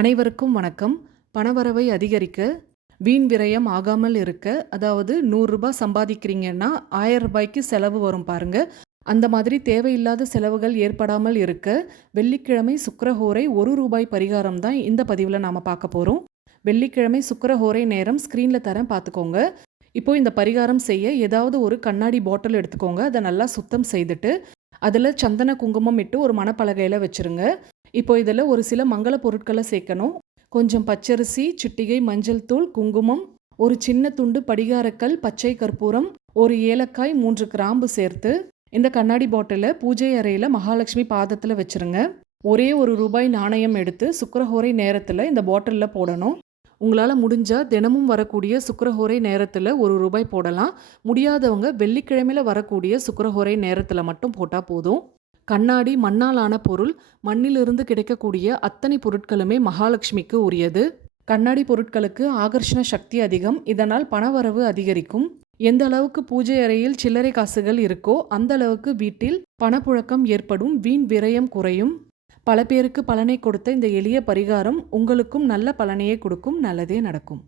அனைவருக்கும் வணக்கம். பணவரவை அதிகரிக்க வீண் விரயம் ஆகாமல் இருக்க அதாவது நூறுரூபா சம்பாதிக்கிறீங்கன்னா ஆயிரம் ரூபாய்க்கு செலவு வரும் பாருங்க. அந்த மாதிரி தேவையில்லாத செலவுகள் ஏற்படாமல் இருக்க வெள்ளிக்கிழமை சுக்கரஹோரை ஒரு ரூபாய் பரிகாரம் தான் இந்த பதிவில் நாம் பார்க்க போகிறோம் வெள்ளிக்கிழமை சுக்கரஹோரை நேரம் ஸ்க்ரீனில் தரேன் பார்த்துக்கோங்க. இப்போ இந்த பரிகாரம் செய்ய ஏதாவது ஒரு கண்ணாடி பாட்டில் எடுத்துக்கோங்க. அதை நல்லா சுத்தம் செய்துட்டு அதில் சந்தன குங்குமம் இட்டு ஒரு மணப்பலகையில் வச்சுருங்க. இப்போ இதில் ஒரு சில மங்கள பொருட்களை சேர்க்கணும். கொஞ்சம் பச்சரிசி சிட்டிகை மஞ்சள் தூள் குங்குமம் ஒரு சின்ன துண்டு படிகாரக்கல் பச்சை கற்பூரம் ஒரு ஏலக்காய் மூன்று கிராம்பு சேர்த்து இந்த கண்ணாடி பாட்டிலை பூஜை அறையில் மகாலட்சுமி பாதத்தில் வச்சுருங்க. ஒரே ஒரு ரூபாய் நாணயம் எடுத்து சுக்கரஹோரை நேரத்தில் இந்த பாட்டிலில் போடணும். உங்களால் முடிஞ்சால் தினமும் வரக்கூடிய சுக்கரஹோரை நேரத்தில் ஒரு ரூபாய் போடலாம். முடியாதவங்க வெள்ளிக்கிழமையில் வரக்கூடிய சுக்கரஹோரை நேரத்தில் மட்டும் போட்டால் போதும். கண்ணாடி மண்ணாலான பொருள் மண்ணிலிருந்து கிடைக்கக்கூடிய அத்தனை பொருட்களுமே மகாலட்சுமிக்கு உரியது. கண்ணாடி பொருட்களுக்கு ஆகர்ஷண சக்தி அதிகம். இதனால் பணவரவு அதிகரிக்கும். எந்த அளவுக்கு பூஜை அறையில் சில்லறை காசுகள் இருக்கோ அந்த அளவுக்கு வீட்டில் பணப்புழக்கம் ஏற்படும். வீண் விரயம் குறையும். பல பேருக்கு பலனை கொடுத்த இந்த எளிய பரிகாரம் உங்களுக்கும் நல்ல பலனையே கொடுக்கும். நல்லதே நடக்கும்.